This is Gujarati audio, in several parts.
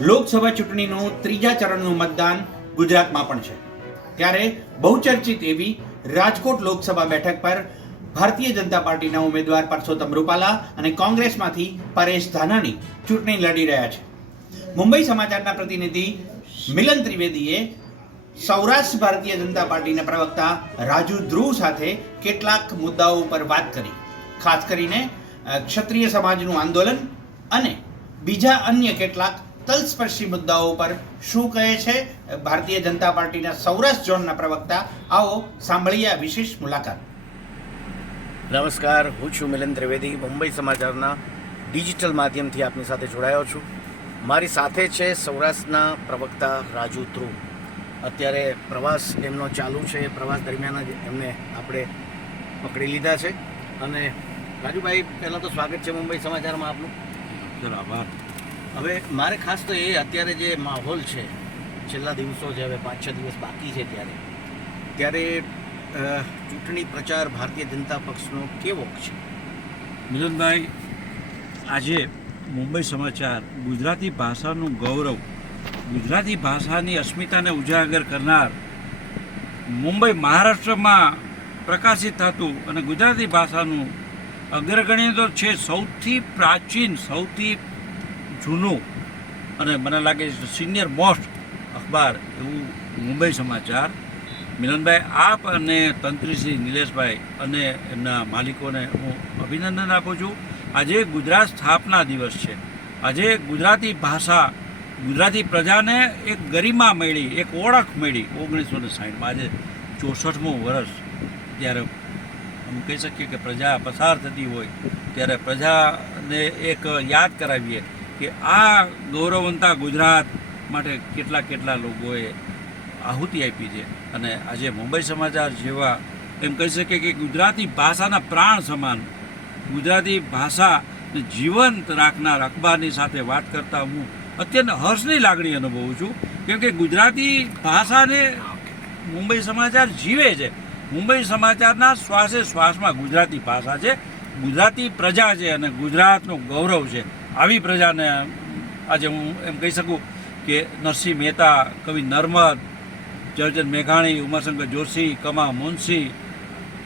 લોકસભા ચૂંટણીનું ત્રીજા ચરણનું મતદાન ગુજરાતમાં પણ છે. ત્યારે બહુચર્ચિત એવી રાજકોટ લોકસભા બેઠક પર ભારતીય જનતા પાર્ટીના ઉમેદવાર પરસોત્તમ રૂપાલા અને કોંગ્રેસમાંથી પરેશ ધાનાણી ચૂંટણી લડી રહ્યા છે. મુંબઈ સમાચારના પ્રતિનિધિ મિલન ત્રિવેદીએ સૌરાષ્ટ્ર ભારતીય જનતા પાર્ટીના પ્રવક્તા રાજુ ધ્રુવ સાથે કેટલાક મુદ્દાઓ ઉપર વાત કરી. ખાસ કરીને ક્ષત્રિય સમાજનું આંદોલન અને બીજા અન્ય કેટલાક તલસ્પર્શી મુદ્દાઓ પર શું કહે છે ભારતીય જનતા પાર્ટીના સૌરાષ્ટ્ર ઝોનના પ્રવક્તા. આવો સાંભળીએ આ વિશેષ મુલાકાત. નમસ્કાર, હું છું મિલન ત્રિવેદી. મુંબઈ સમાચારના ડિજિટલ માધ્યમથી આપની સાથે જોડાયો છું. મારી સાથે છે સૌરાષ્ટ્રના પ્રવક્તા રાજુ ધ્રુવ. અત્યારે પ્રવાસ એમનો ચાલુ છે. પ્રવાસ દરમિયાન જ એમને આપણે પકડી લીધા છે. અને રાજુભાઈ, પહેલાં તો સ્વાગત છે મુંબઈ સમાચારમાં આપનું. ચલો, આભાર. હવે મારે ખાસ તો એ અત્યારે જે માહોલ છે, છેલ્લા દિવસો છે, હવે 5-6 દિવસ બાકી છે, ત્યારે ચૂંટણી પ્રચાર ભારતીય જનતા પક્ષનો કેવો છે? મિલનભાઈ, આજે મુંબઈ સમાચાર ગુજરાતી ભાષાનું ગૌરવ, ગુજરાતી ભાષાની અસ્મિતાને ઉજાગર કરનાર, મુંબઈ મહારાષ્ટ્રમાં પ્રકાશિત થતું અને ગુજરાતી ભાષાનું અગ્રગણ્ય તો છે સૌથી પ્રાચીન, સૌથી જૂનું અને મને લાગે છે સિનિયર મોસ્ટ અખબાર એવું મુંબઈ સમાચાર. મિલનભાઈ, આપ અને તંત્રી શ્રી નિલેશભાઈ અને એમના માલિકોને હું અભિનંદન આપું છું. આજે ગુજરાત સ્થાપના દિવસ છે. આજે ગુજરાતી ભાષા, ગુજરાતી પ્રજાને એક ગરિમા મળી, એક ઓળખ મળી 1960માં. આજે 64મું વર્ષ. ત્યારે અમે કહી શકીએ કે પ્રજા પસાર થતી હોય ત્યારે પ્રજાને એક યાદ કરાવીએ કે આ ગૌરવવંતા ગુજરાત માટે કેટલા લોકોએ આહુતિ આપી છે. અને આજે મુંબઈ સમાચાર જેવા એમ કહી શકીએ કે ગુજરાતી ભાષાના પ્રાણ સમાન, ગુજરાતી ભાષાને જીવંત રાખનાર અખબારની સાથે વાત કરતા હું અત્યંત હર્ષની લાગણી અનુભવું છું. કેમ કે ગુજરાતી ભાષાને મુંબઈ સમાચાર જીવે છે. મુંબઈ સમાચારના શ્વાસે શ્વાસમાં ગુજરાતી ભાષા છે, ગુજરાતી પ્રજા છે અને ગુજરાતનું ગૌરવ છે. આવી પ્રજાને આજે હું એમ કહી શકું કે નરસિંહ મહેતા, કવિ નર્મદ, ઝવેરચંદ મેઘાણી, ઉમાશંકર જોશી, કમા મુનશી,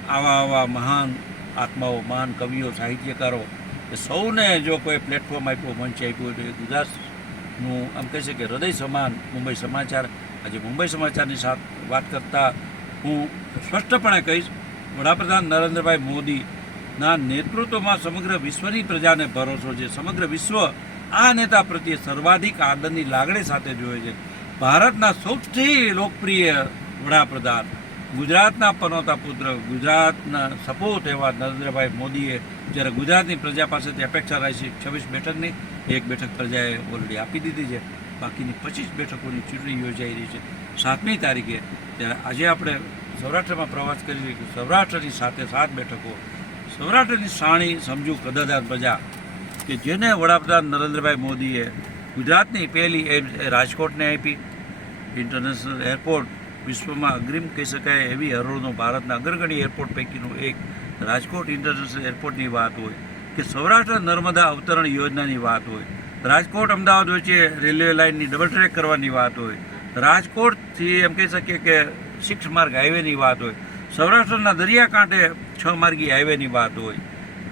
આવા મહાન આત્માઓ, મહાન કવિઓ, સાહિત્યકારો, એ સૌને જો કોઈ પ્લેટફોર્મ આપ્યો, મંચ આપ્યો તો એ ગુજરાતનું આમ કહી શકીએ હૃદય સમાન મુંબઈ સમાચાર. આજે મુંબઈ સમાચારની સાથે વાત કરતાં હું સ્પષ્ટપણે કહીશ, વડાપ્રધાન નરેન્દ્રભાઈ મોદીના નેતૃત્વમાં સમગ્ર વિશ્વની પ્રજાને ભરોસો છે. સમગ્ર વિશ્વ આ નેતા પ્રત્યે સર્વાધિક આદરની લાગણી સાથે જોવે છે. ભારતના સૌથી લોકપ્રિય વડાપ્રધાન, ગુજરાતના પનોતા પુત્ર, ગુજરાતના સપૂત એવા નરેન્દ્રભાઈ મોદીએ જ્યારે ગુજરાતની પ્રજા પાસેથી અપેક્ષા રાખી 26 બેઠકની, એક બેઠક પ્રજાએ ઓલરેડી આપી દીધી છે. બાકીની 25 બેઠકોની ચૂંટણી યોજાઈ રહી છે 7મી તારીખે. ત્યારે આજે આપણે સૌરાષ્ટ્રમાં પ્રવાસ કરી રહી. સૌરાષ્ટ્રની સાથે 7 બેઠકો, સૌરાષ્ટ્રની સાણી સમજુ કદરદાર પ્રજા કે જેને વડાપ્રધાન નરેન્દ્રભાઈ મોદીએ ગુજરાતની પહેલી રાજકોટને આપી. ઇન્ટરનેશનલ એરપોર્ટ, વિશ્વમાં અગ્રીમ કહી શકાય એવી હરોળનું ભારતના અગ્રગણી એરપોર્ટ પૈકીનું એક રાજકોટ ઇન્ટરનેશનલ એરપોર્ટની વાત હોય, કે સૌરાષ્ટ્ર નર્મદા અવતરણ યોજનાની વાત હોય, રાજકોટ અમદાવાદ વચ્ચે રેલવે લાઇનની ડબલ ટ્રેક કરવાની વાત હોય, રાજકોટથી એમ કહી શકીએ કે 6 માર્ગ હાઈવેની વાત હોય, સૌરાષ્ટ્રના દરિયાકાંઠે 6 માર્ગી હાઈવેની વાત હોય,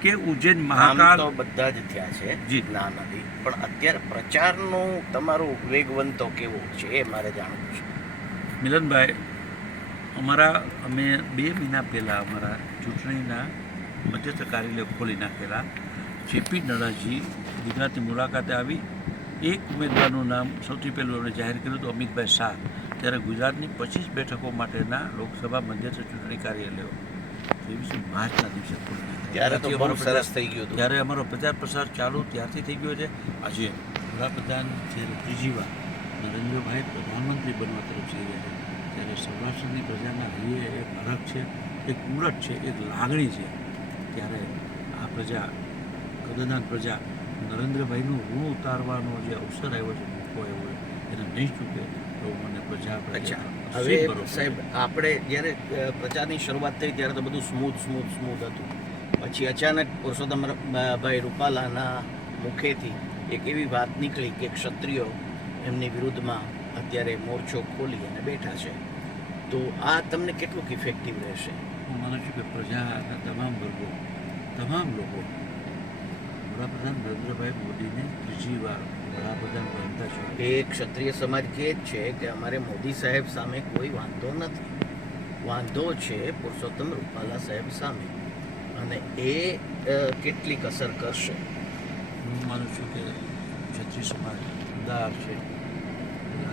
કે ઉજ્જૈન મહાકાલ તો બધા જ થયા છે જી, ના નથી. પણ અત્યારે પ્રચારનું તમારું વેગવંત તો કેવું છે એ મારે જાણવું છે. મિલનભાઈ, અમે 2 મહિના પહેલાં અમારા ચૂંટણીના મધ્યસ્થ કાર્યાલય ખોલી નાખેલા. જેપી નડ્ડાજી ગુજરાતની મુલાકાતે આવી. એક ઉમેદવારનું નામ સૌથી પહેલું એમણે જાહેર કર્યું હતું, અમિતભાઈ શાહ. ત્યારે ગુજરાતની 25 બેઠકો માટેના લોકસભા મધ્યસ્થ ચૂંટણી કાર્યાલયો 23 માર્ચના દિવસે ખોલી નાખ્યા. ત્યારે તો બહુ સરસ થઈ ગયું હતું. ત્યારે અમારો પ્રચાર પ્રસાર ચાલુ ત્યારથી થઈ ગયો છે. આજે વડાપ્રધાન જ્યારે ત્રીજી વાર નરેન્દ્રભાઈ પ્રધાનમંત્રી બનવા તરફ જઈ રહ્યા છે, ત્યારે સૌરાષ્ટ્રની પ્રજાના હૈયે એક હરખ છે, એક ઉમળક છે, એક લાગણી છે. ત્યારે આ પ્રજા, કદરદાન પ્રજા, નરેન્દ્રભાઈનું ઋણ ઉતારવાનો જે અવસર આવ્યો છે, મોકો આવ્યો એને નહીં ચૂકે તો મને પ્રજા. હવે સાહેબ, આપણે જ્યારે પ્રચારની શરૂઆત થઈ ત્યારે તો બધું સ્મૂથ હતું. પછી અચાનક પરસોત્તમભાઈ રૂપાલાના મુખેથી એક એવી વાત નીકળી કે ક્ષત્રિયો એમની વિરુદ્ધમાં અત્યારે મોરચો ખોલી અને બેઠા છે. તો આ તમને કેટલું ઇફેક્ટિવ રહેશે? હું માનું છું કે પ્રજાના તમામ વર્ગો, તમામ લોકો વડાપ્રધાન નરેન્દ્રભાઈ મોદીને ત્રીજી વાર વડાપ્રધાન બનતા છે. એ ક્ષત્રિય સમાજ કહે જ છે કે અમારે મોદી સાહેબ સામે કોઈ વાંધો નથી, વાંધો છે પુરુષોત્તમ રૂપાલા સાહેબ સામે, અને એ કેટલીક અસર કરશે? હું માનું છું કે ક્ષત્રિય સમાજ ઉદાર છે.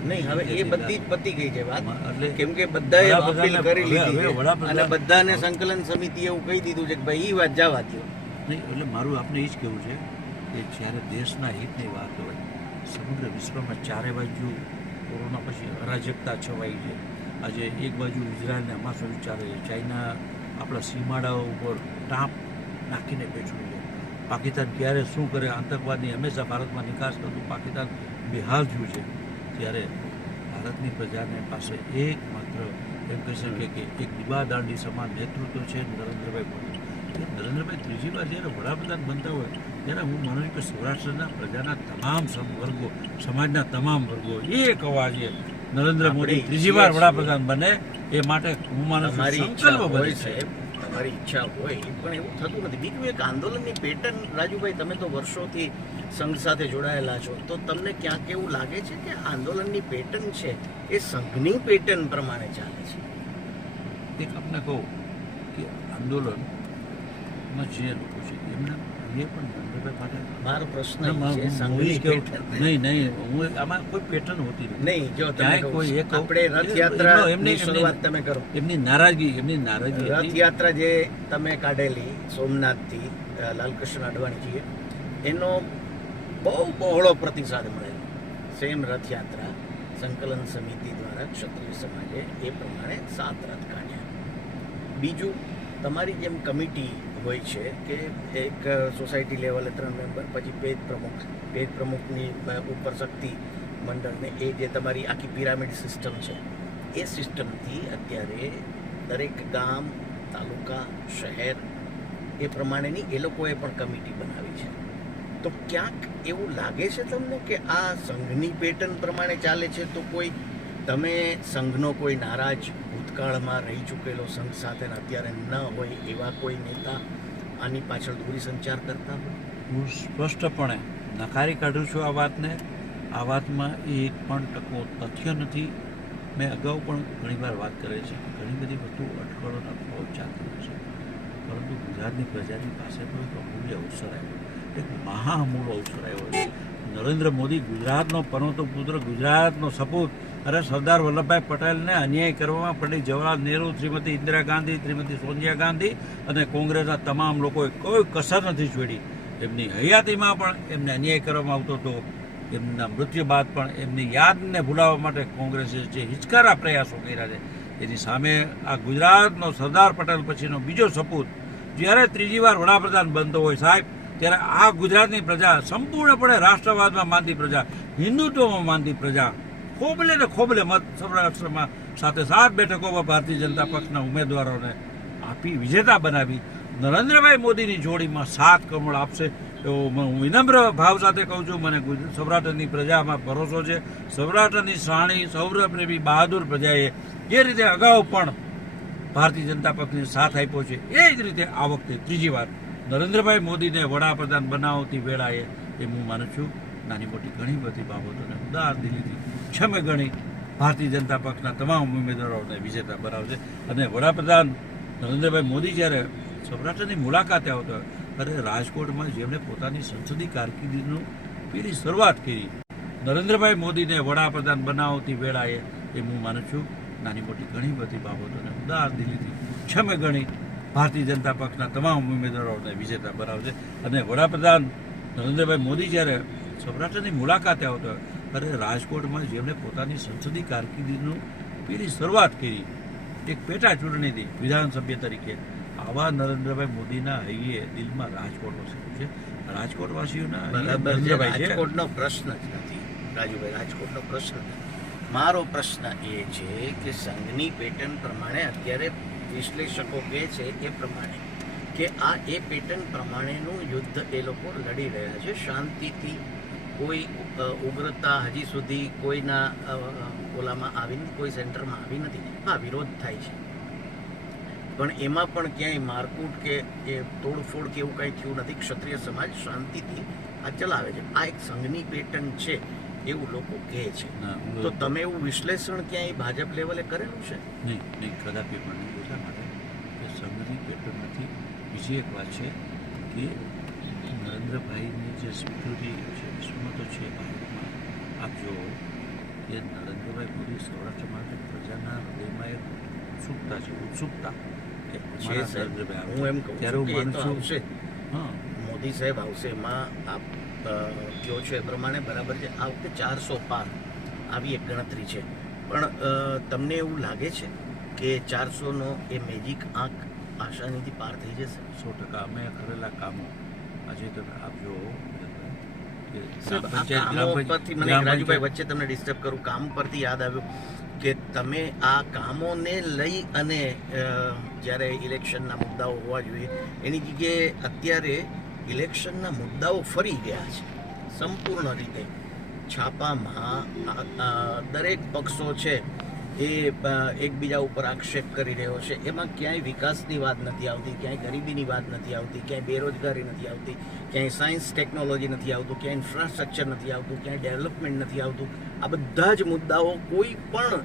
નહીં, હવે એ બધી જ પતી ગઈ છે વાત, એટલે કેમ કે બધાએ વડાપ્રધાનને અપીલ કરી લીધી હવે છે વડાપ્રધાન- અને બધાને સંકલન સમિતિએ એવું કહી દીધું છે કે ભાઈ એ વાત જવા દો. નહીં, એટલે મારું આપને એ જ કહેવું છે કે જ્યારે દેશના હિતની વાત હોય, સમગ્ર વિશ્વમાં ચારે બાજુ કોરોના પછી અરાજકતા છવાઈ છે. આજે એક બાજુ ઇઝરાયલને હમાસો વિચારે છે, ચાઇના આપણા સીમાડાઓ ઉપર ટાંપ નાખીને બેઠું છે. પાકિસ્તાન ક્યારે શું કરે, આતંકવાદની હંમેશા ભારતમાં નિકાસ કરતું પાકિસ્તાન બેહાલ થયું છે. ત્યારે ભારતની પ્રજાને પાસે એકમાત્ર એમ કહી શકીએ કે એક દીવાદાંડી સમાન નેતૃત્વ છે નરેન્દ્રભાઈ મોદી. નરેન્દ્રભાઈ ત્રીજી વાર જ્યારે વડાપ્રધાન બનતા હોય ત્યારે હું માનું છું કે સૌરાષ્ટ્રના પ્રજાના તમામ વર્ગો, સમાજના તમામ વર્ગો એક અવાજે નરેન્દ્ર મોદી ત્રીજી વાર વડાપ્રધાન બને એ માટે હું માનું છું તમારી ઈચ્છા સંકલ્પ હોય બને છે. સાહેબ, તમારી ઈચ્છા હોય, પણ એવું થતું નથી. બીજું એક આંદોલનની પેટર્ન, રાજુભાઈ તમે તો વર્ષોથી સંઘ સાથે જોડાયેલા છો, તો તમને ક્યાંક એવું લાગે છે કે આંદોલનની પેટર્ન છે એ સંઘની પેટર્ન પ્રમાણે ચાલે છે? એક આપને કહું કે આંદોલનમાં જે લોકો છે એમને એ પણ નરેન્દ્રભાઈ માટે મારો પ્રશ્ન ના, એ છે હું સંઘની જ કહું- પેટર્ન. નહીં, હું આમાં કોઈ પેટર્ન હોતી નથી. નહીં, જો તમે ક્યાંય કહો, કોઈ એક આપણે એમની- રથયાત્રાની શરૂઆત તમે કરો. એમની નારાજગી હતી. રથયાત્રા જે તમે કાઢેલી સોમનાથથી લાલકૃષ્ણ અડવાણીજીએ, એનો બહુ બહોળો પ્રતિસાદ મળેલો. સેમ રથયાત્રા સંકલન સમિતિ દ્વારા ક્ષત્રિય સમાજે એ પ્રમાણે 7 રથ કાઢ્યા. બીજું, તમારી જેમ કમિટી હોય છે કે એક સોસાયટી લેવલે 3 મેમ્બર, પછી પેજ પ્રમુખની ઉપર શક્તિ મંડળને, એ જે તમારી આખી પિરામિડ સિસ્ટમ છે, એ સિસ્ટમથી અત્યારે દરેક ગામ, તાલુકા, શહેર એ પ્રમાણેની એ લોકોએ પણ કમિટી બનાવી છે. તો ક્યાંક એવું લાગે છે તમને કે આ સંઘની પેટર્ન પ્રમાણે ચાલે છે? તો કોઈ તમે સંઘનો કોઈ નારાજ ભૂતકાળમાં રહી ચૂકેલો સંઘ સાથે અત્યારે ન હોય એવા કોઈ નેતા આની પાછળ દૂરી સંચાર કરતા હોય? હું સ્પષ્ટપણે નકારી કાઢું છું આ વાતને. આ વાતમાં એક પણ ટકો તથ્ય નથી. મેં અગાઉ પણ ઘણીવાર વાત કરે છે કે ઘણી બધી વસ્તુ અટકળોના ભાવ ચાલતી હોય છે, પરંતુ ગુજરાતની પ્રજાની પાસે તો એક અમૂલ્ય અવસર આવ્યો, એક મહાઅમૂલ્ય અવસર આવ્યો છે. નરેન્દ્ર મોદી ગુજરાતનો પનોતો પુત્ર, ગુજરાતનો સપૂત. અરે સરદાર વલ્લભભાઈ પટેલને અન્યાય કરવામાં પંડિત જવાહરલાલ નહેરુ, શ્રીમતી ઇન્દિરા ગાંધી, શ્રીમતી સોનિયા ગાંધી અને કોંગ્રેસના તમામ લોકોએ કોઈ કસર નથી છોડી. એમની હયાતીમાં પણ એમને અન્યાય કરવામાં આવતો હતો. એમના મૃત્યુ બાદ પણ એમની યાદને ભૂલાવવા માટે કોંગ્રેસે જે હિચકારા પ્રયાસો કર્યા છે, એની સામે આ ગુજરાતનો સરદાર પટેલ પછીનો બીજો સપૂત જ્યારે ત્રીજી વાર વડાપ્રધાન બનતો હોય સાહેબ, ત્યારે આ ગુજરાતની પ્રજા સંપૂર્ણપણે રાષ્ટ્રવાદમાં માનતી પ્રજા, હિન્દુત્વમાં માનતી પ્રજા, ખોબલે ને ખોબલે મત સૌરાષ્ટ્રમાં 7 બેઠકો પર ભારતીય જનતા પક્ષના ઉમેદવારોને આપી વિજેતા બનાવી નરેન્દ્રભાઈ મોદીની જોડીમાં 7 કમળ આપશે એવો હું વિનમ્ર ભાવ સાથે કહું છું. મને સૌરાષ્ટ્રની પ્રજામાં ભરોસો છે. સૌરાષ્ટ્રની શાણી, સૌરપ્રેમી, બહાદુર પ્રજાએ જે રીતે અગાઉ પણ ભારતીય જનતા પક્ષને સાથ આપ્યો છે, એ જ રીતે આ વખતે ત્રીજી વાર નરેન્દ્રભાઈ મોદીને વડાપ્રધાન બનાવતી વેળાએ એ હું માનું છું નાની મોટી ઘણી બધી બાબતોને ઉદાર દિલીથી છમે ગણી ભારતીય જનતા પક્ષના તમામ ઉમેદવારોને વિજેતા બનાવશે. અને વડાપ્રધાન નરેન્દ્રભાઈ મોદી જ્યારે સૌરાષ્ટ્રની મુલાકાતે આવતો હોય, ત્યારે રાજકોટમાં જેમણે પોતાની સંસદીય કારકિર્દીનું પેલી શરૂઆત કરી, નરેન્દ્રભાઈ મોદીને વડાપ્રધાન બનાવતી વેળાએ એ હું માનું છું નાની મોટી ઘણી બધી બાબતોને ઉદાર દિલીથી છમે ગણી ભારતીય જનતા પક્ષના તમામ ઉમેદવારોને વિજેતા બનાવશે. અને વડાપ્રધાન નરેન્દ્રભાઈ મોદી જ્યારે સૌરાષ્ટ્રની મુલાકાતે આવતો હોય, ત્યારે રાજકોટમાં જેમણે પોતાની સંસદીય કારકિર્દીનું પેલી શરૂઆત કરી, એક પેટા ચૂંટણીથી વિધાનસભ્ય તરીકે, આવા નરેન્દ્રભાઈ મોદીના હૈયે દિલમાં રાજકોટ વસ્યું છે. રાજકોટવાસીઓના બરાબર છે. રાજકોટનો પ્રશ્ન જ નથી રાજુભાઈ, રાજકોટનો પ્રશ્ન નથી. મારો પ્રશ્ન એ છે કે સંઘની પેટર્ન પ્રમાણે અત્યારે વિશ્લેષકો કહે છે એ પ્રમાણે કે આ એ પેટર્ન પ્રમાણેનું યુદ્ધ એ લોકો લડી રહ્યા છે શાંતિથી, કોઈ ઉગ્રતા હજી સુધી કોઈના ઓલામાં આવી નથી, કોઈ સેન્ટરમાં આવી નથી. હા, વિરોધ થાય છે, પણ એમાં પણ ક્યાંય મારકૂટ કે તોડફોડ કે એવું કાંઈ થયું નથી. ક્ષત્રિય સમાજ શાંતિથી આ ચલાવે છે. આ એક સંઘની પેટર્ન છે એવું લોકો કહે છે. તો તમે એવું વિશ્લેષણ ક્યાંય ભાજપ લેવલે કરેલું છે? નહીં, કદાપી પણ નહીં. એટલા માટે કે સંઘની પેટર્ન નથી. બીજી એક વાત છે કે નરેન્દ્રભાઈની જે સ્વીકૃતિ છે વિશ્વમાં તો છે, ભારતમાં આપ જો કે નરેન્દ્રભાઈ મોદી સૌરાષ્ટ્ર માટે પ્રજાના હૃદયમાં એક ઉત્સુકતા કે અમારા નરેન્દ્રભાઈ હું એમ કહું ત્યારે હું છું કે એ માનું તો છું. આવશે, હા, મોદી સાહેબ આવશે. એમાં આપ કહો છો એ પ્રમાણે બરાબર છે. આ વખતે 400 પાર આવી એક ગણતરી છે, પણ તમને એવું લાગે છે કે 400નો એ મેજિક આંક આસાનીથી પાર થઈ જશે? 100%. અમે કરેલા કામો આજે તમે આપજો કે સાહેબ, આ કામો પરથી મને રાજુભાઈ વચ્ચે તમને ડિસ્ટર્બ કરું, કામ પરથી યાદ આવ્યું કે તમે આ કામોને લઈ અને જ્યારે ઇલેક્શનના મુદ્દાઓ હોવા જોઈએ એની જગ્યાએ અત્યારે ઇલેક્શનના મુદ્દાઓ ફરી ગયા છે સંપૂર્ણ રીતે. છાપામાં દરેક પક્ષો છે એ એકબીજા ઉપર આક્ષેપ કરી રહ્યો છે. એમાં ક્યાંય વિકાસની વાત નથી આવતી, ક્યાંય ગરીબીની વાત નથી આવતી, ક્યાંય બેરોજગારી નથી આવતી, ક્યાંય સાયન્સ ટેકનોલોજી નથી આવતું, ક્યાંય ઇન્ફ્રાસ્ટ્રક્ચર નથી આવતું, ક્યાંય ડેવલપમેન્ટ નથી આવતું. આ બધા જ મુદ્દાઓ કોઈ પણ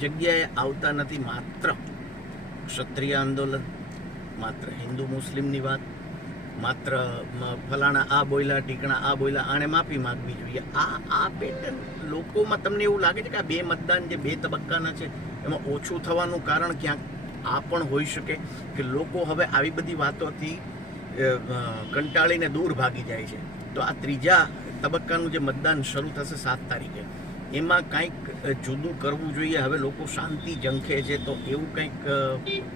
જગ્યાએ આવતા નથી. માત્ર ક્ષત્રિય આંદોલન, માત્ર હિન્દુ મુસ્લિમની વાત, માત્ર ફલાણા આ બોયલા, ટીકણા આ બોયલા, આણે માફી માંગવી જોઈએ. આ પેટર્ન લોકોમાં તમને એવું લાગે છે કે આ બે મતદાન જે 2 તબક્કાના છે એમાં ઓછું થવાનું કારણ ક્યાંક આ પણ હોઈ શકે કે લોકો હવે આવી બધી વાતોથી કંટાળીને દૂર ભાગી જાય છે. તો આ 3જા તબક્કાનું જે મતદાન શરૂ થશે 7 તારીખે, એમાં કંઈક જુદું કરવું જોઈએ. હવે લોકો શાંતિ ઝંખે છે, તો એવું કંઈક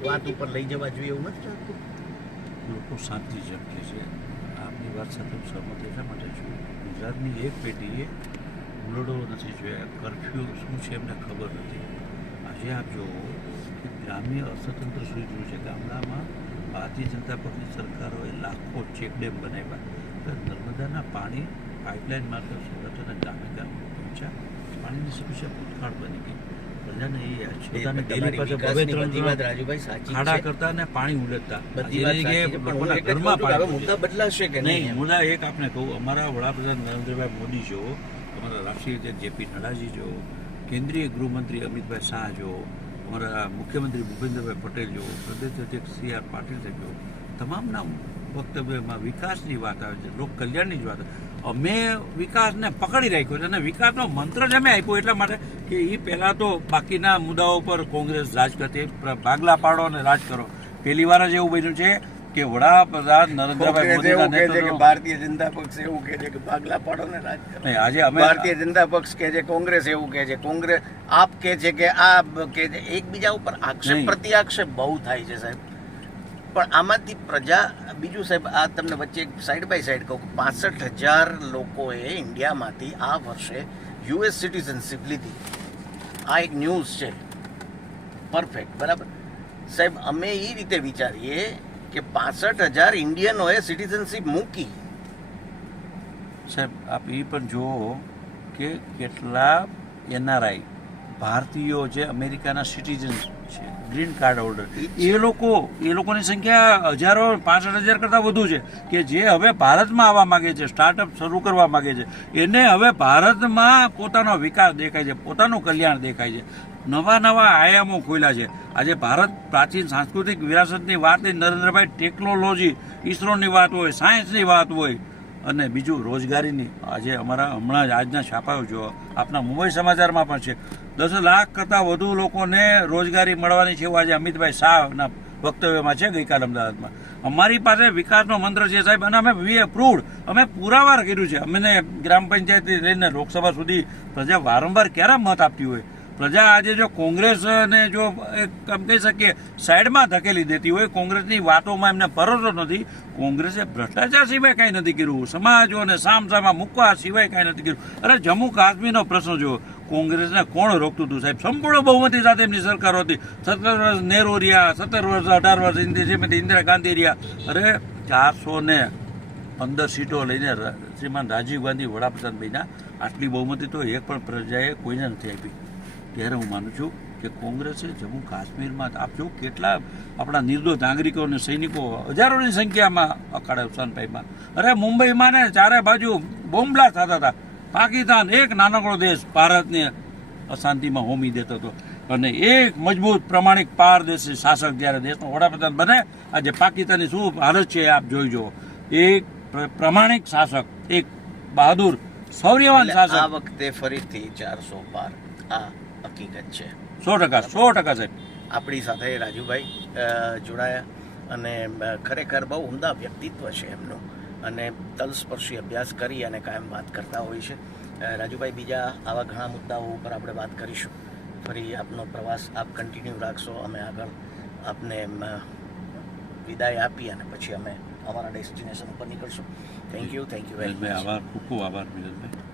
વાત ઉપર લઈ જવા જોઈએ એવું નથી લાગતું? લોકો શાંતિ ઝંખે છે. આપની વાત સાથે હું સહમત એટલા માટે છું. ગુજરાતની એક પેઢીએ હુલડો નથી જોયા, કરફ્યુ શું છે એમને ખબર નથી. આજે આપ જો કે ગ્રામ્ય અર્થતંત્ર સુધર્યું છે. ગામડામાં ભારતીય જનતા પક્ષની સરકારોએ લાખો ચેકડેમ બનાવ્યા. નર્મદાના પાણી પાઇપલાઇન માત્ર સુરતના ગામે ગામ પહોંચ્યા. પાણીની સમસ્યા ભૂતકાળ બની ગઈ. પ્રજાને એ પોતાની ડેલી પાસે 2-3 ખાડા કરતા ને પાણી ઉલેચતા. મુદ્દા બદલાશે કે નહીં? મુદ્દા એક આપને કહું, અમારા વડાપ્રધાન નરેન્દ્રભાઈ મોદી જો, અમારા રાષ્ટ્રીય અધ્યક્ષ JP નડ્ડાજી જો, કેન્દ્રીય ગૃહમંત્રી અમિતભાઈ શાહ જો, અમારા મુખ્યમંત્રી ભૂપેન્દ્રભાઈ પટેલ જો, પ્રદેશ અધ્યક્ષ CR પાટીલ સાહેબ જો, તમામના વક્તવ્યમાં વિકાસની વાત આવે છે, લોક કલ્યાણની જ વાત. અમે વિકાસને પકડી રાખ્યો છે અને વિકાસનો મંત્ર જ અમે આપ્યો એટલા માટે કે એ પહેલાં તો બાકીના મુદ્દાઓ પર કોંગ્રેસ રાજ કરતી, ભાગલા પાડો અને રાજ કરો. પહેલી વાર જ એવું બન્યું છે કે વડાપ્રધાન નરેન્દ્રભાઈ મોદીના ભારતીય જનતા પક્ષ એવું કહે છે કે ભાગલા પાડો ને રાજ કરો. આજે અમે ભારતીય જનતા પક્ષ કહે છે, કોંગ્રેસ એવું કહે છે, કોંગ્રેસ આપ કહે છે કે આ કહે છે. એકબીજા ઉપર આક્ષેપ પ્રત્યાક્ષેપ બહુ થાય છે સાહેબ. પણ આમાંથી પ્રજા, બીજું સાહેબ, આ તમને વચ્ચે સાઈડ બાય સાઈડ કહું, 65,000 લોકોએ ઇન્ડિયામાંથી આ વર્ષે US સિટીઝનશીપ લીધી. આ એક ન્યૂઝ છે. પરફેક્ટ, બરાબર સાહેબ. અમે એ રીતે વિચારીએ કે 65,000 ઇન્ડિયનોએ સિટીઝનશીપ મૂકી. સાહેબ આપ એ પણ જુઓ કે કેટલા NRI ભારતીયો જે અમેરિકાના સિટીઝન છે, ગ્રીન કાર્ડ હોલ્ડર, એ લોકોની સંખ્યા હજારો, 65,000 કરતાં વધુ છે કે જે હવે ભારતમાં આવવા માગે છે, સ્ટાર્ટઅપ શરૂ કરવા માગે છે. એને હવે ભારતમાં પોતાનો વિકાસ દેખાય છે, પોતાનું કલ્યાણ દેખાય છે. નવા આયામો ખોલ્યા છે. આજે ભારત પ્રાચીન સાંસ્કૃતિક વિરાસતની વાત હોય, નરેન્દ્રભાઈ ટેકનોલોજી, ઇસરોની વાત હોય, સાયન્સની વાત હોય, અને બીજું રોજગારીની. આજે અમારા હમણાં જ આજના છાપાઓ જો આપના મુંબઈ સમાચારમાં પણ છે, 10 લાખ કરતાં વધુ લોકોને રોજગારી મળવાની છે એવું આજે અમિતભાઈ શાહના વક્તવ્યમાં છે ગઈકાલ અમદાવાદમાં. અમારી પાસે વિકાસનો મંત્ર છે સાહેબ, અને અમે એપ્રુવડ, અમે પુરાવાર કર્યું છે. અમને ગ્રામ પંચાયતથી લઈને લોકસભા સુધી પ્રજા વારંવાર ક્યારે મત આપતી હોય. પ્રજા આજે જો કોંગ્રેસને જો એમ કહી શકીએ સાઈડમાં ધકેલી દેતી હોય, કોંગ્રેસની વાતોમાં એમને ભરોસો નથી. કોંગ્રેસે ભ્રષ્ટાચાર સિવાય કાંઈ નથી કર્યું, સમાજોને સામસામા મૂકવા સિવાય કાંઈ નથી કર્યું. અરે જમ્મુ કાશ્મીરનો પ્રશ્ન જો, કોંગ્રેસને કોણ રોકતું હતું સાહેબ? સંપૂર્ણ બહુમતી સાથે એમની સરકારો હતી. 17 વર્ષ નહેરુ રહ્યા, 17 વર્ષ 18 વર્ષ ઇન્દિરા ગાંધી રહ્યા. અરે 400 ને 15 સીટો લઈને શ્રીમાન રાજીવ ગાંધી વડાપ્રધાન બન્યા. આટલી બહુમતી તો એક પણ પ્રજાએ કોઈને નથી આપી. ત્યારે હું માનું છું કે કોંગ્રેસે જમ્મુ કાશ્મીરમાં આપ જો કેટલા આપણા નિર્દોષ નાગરિકો અને સૈનિકો હજારોની સંખ્યામાં અખાડે અવસાનભાઈમાં. અરે મુંબઈમાં ને ચારે બાજુ બોમ્બ બ્લાસ્ટ થતા હતા. પાકિસ્તાન એક નાનકડો દેશ ભારતને અશાંતિમાં હોમી દેતો હતો, અને એક મજબૂત પ્રમાણિક પારદર્શી શાસક જ્યારે દેશનો વડાપ્રધાન બને, આજે પાકિસ્તાનની શું હાલત છે આપ જોઈ જુઓ. એક પ્રમાણિક શાસક, એક બહાદુર શૌર્યવાન એટલે શાસક. આ વખતે ફરીથી 400 પાર, આ હકીકત છે. 100% સાહેબ. આપણી સાથે રાજુભાઈ જોડાયા, અને ખરેખર બહુ ઉમદા વ્યક્તિત્વ છે એમનું, અને તલસ્પર્શી અભ્યાસ કરી અને કાયમ વાત કરતા હોય છે. રાજુભાઈ, બીજા આવા ઘણા મુદ્દાઓ ઉપર આપણે વાત કરીશું. ફરી આપનો પ્રવાસ આપ કન્ટિન્યુ રાખશો, અમે આગળ આપને વિદાય આપી અને પછી અમે અમારા ડેસ્ટિનેશન ઉપર નીકળશું. Thank you very much. આભાર, ખૂબ ખૂબ આભાર મિલનભાઈ.